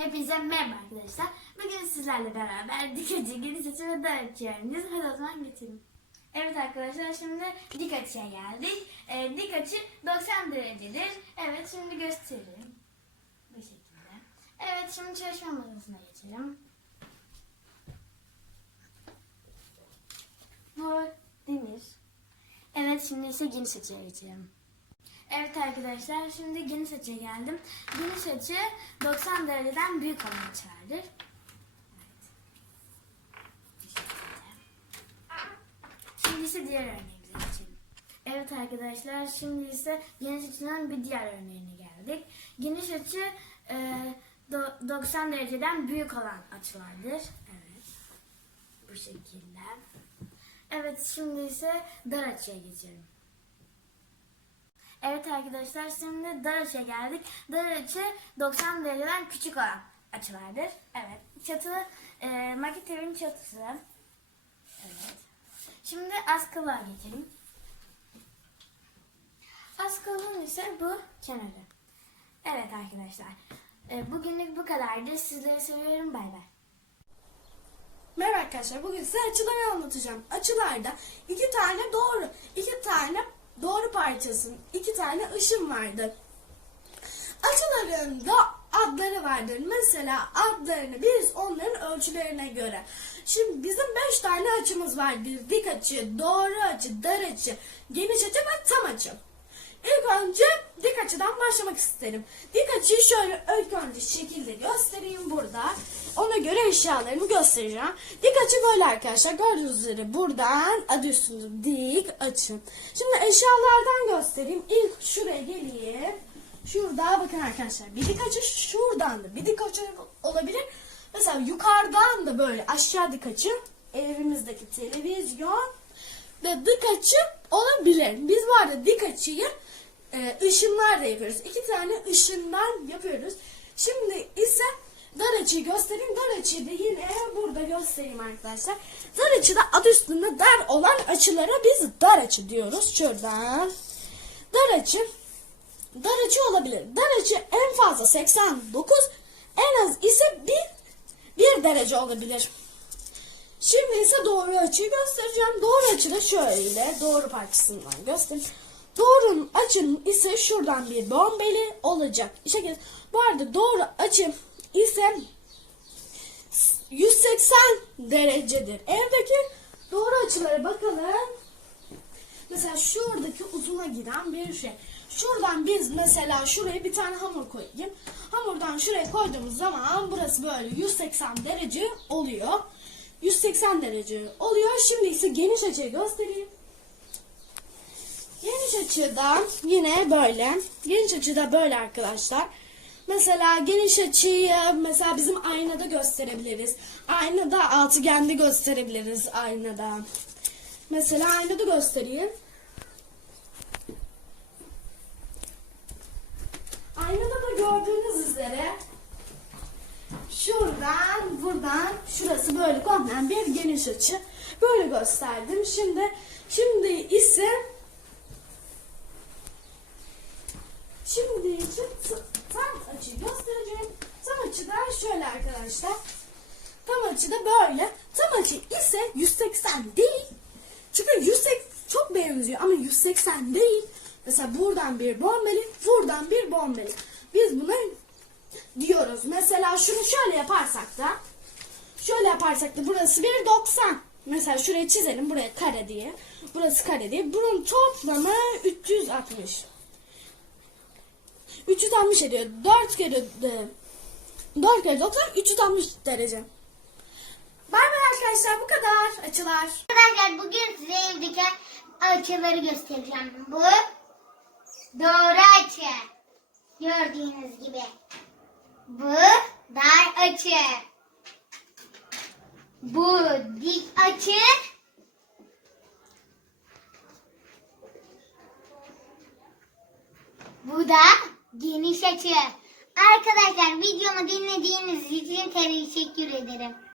Hepinize merhaba arkadaşlar. Bugün sizlerle beraber dik açı, geniş açı ve dar açı öğreneceğiz. Hadi o zaman geçelim. Evet arkadaşlar şimdi dik açıya geldik. Ee, dik açı 90 derecedir. Evet şimdi göstereyim. Bu şekilde. Evet şimdi çalışma masasına geçelim. Bu demir. Evet şimdi ise geniş açıya geçelim. Evet arkadaşlar şimdi geniş açıya geldim. Geniş açı 90 dereceden büyük olan açılardır. Şimdi ise diğer örneğimize geçelim. Evet arkadaşlar şimdi ise geniş açının bir diğer örneğine geldik. Geniş açı e, do- 90 dereceden büyük olan açılardır. Evet. Bu şekilde. Evet şimdi ise dar açıya geçelim. Evet arkadaşlar şimdi dar açıya geldik. Dar açı 90 dereceden küçük olan açılardır. Evet. Çatı e, maket evin çatısı. Evet. Şimdi askılığa geçelim. Askılığın ise bu kenarı. Evet arkadaşlar. E, bugünlük bu kadardı. Sizleri seviyorum. Bay bay. Merhaba arkadaşlar. Bugün size açıları anlatacağım. Açılarda iki tane doğru, iki tane doğru parçası, iki tane ışın vardır. Açıların da adları vardır. Mesela adlarını biz onların ölçülerine göre. Şimdi bizim beş tane açımız vardır. Dik açı, doğru açı, dar açı, geniş açı ve tam açı. İlk önce dik açıdan başlamak isterim. Dik açıyı şöyle ilk önce şekilde göstereyim burada. Ona göre eşyalarımı göstereceğim. Dik açı böyle arkadaşlar. Gördüğünüz üzere buradan adı üstünde dik açı. Şimdi eşyalardan göstereyim. İlk şuraya geleyim. Şurada bakın arkadaşlar. Bir dik açı şuradan da bir dik açı olabilir. Mesela yukarıdan da böyle aşağı dik açı. Evimizdeki televizyon ve dik açı olabilir. Biz bu arada dik açıyı e, ışınlar da yapıyoruz. İki tane ışından yapıyoruz. Şimdi ise dar açıyı göstereyim. Dar açıyı da yine burada göstereyim arkadaşlar. Dar açıda adı üstünde dar olan açılara biz dar açı diyoruz. Şuradan. Dar açı dar açı olabilir. Dar açı en fazla 89 en az ise 1 1 derece olabilir. Şimdi ise doğru açıyı göstereceğim. Doğru açı da şöyle doğru parçasından göstereyim. Doğru açının ise şuradan bir bombeli olacak. İşte bu arada doğru açı ise 180 derecedir. Evdeki doğru açılara bakalım. Mesela şuradaki uzuna giden bir şey. Şuradan biz mesela şuraya bir tane hamur koyayım. Hamurdan şuraya koyduğumuz zaman burası böyle 180 derece oluyor. 180 derece oluyor. Şimdi ise geniş açıyı göstereyim. Geniş açıda yine böyle. Geniş açıda böyle arkadaşlar. Mesela geniş açıyı mesela bizim aynada gösterebiliriz. Aynada altıgende gösterebiliriz aynada. Mesela aynada göstereyim. Aynada da gördüğünüz üzere şuradan buradan şurası böyle komple bir geniş açı. Böyle gösterdim. Şimdi şimdi ise şimdi t- tam açı göstereceğim. Tam açı da şöyle arkadaşlar. Tam açı da böyle. Tam açı ise 180 değil. Çünkü 180 çok benziyor ama 180 değil. Mesela buradan bir bombeli, buradan bir bombeli. Biz buna diyoruz. Mesela şunu şöyle yaparsak da şöyle yaparsak da burası bir 90. Mesela şuraya çizelim buraya kare diye. Burası kare diye. Bunun toplamı 360. 360 ediyor. 4 kere de, 4 kere 90 360 derece. Bay bay arkadaşlar bu kadar açılar. Arkadaşlar bugün size evdeki açıları göstereceğim. Bu doğru açı. Gördüğünüz gibi. Bu dar açı. Bu dik açı. Bu da geniş açı. Arkadaşlar videomu dinlediğiniz için teşekkür ederim.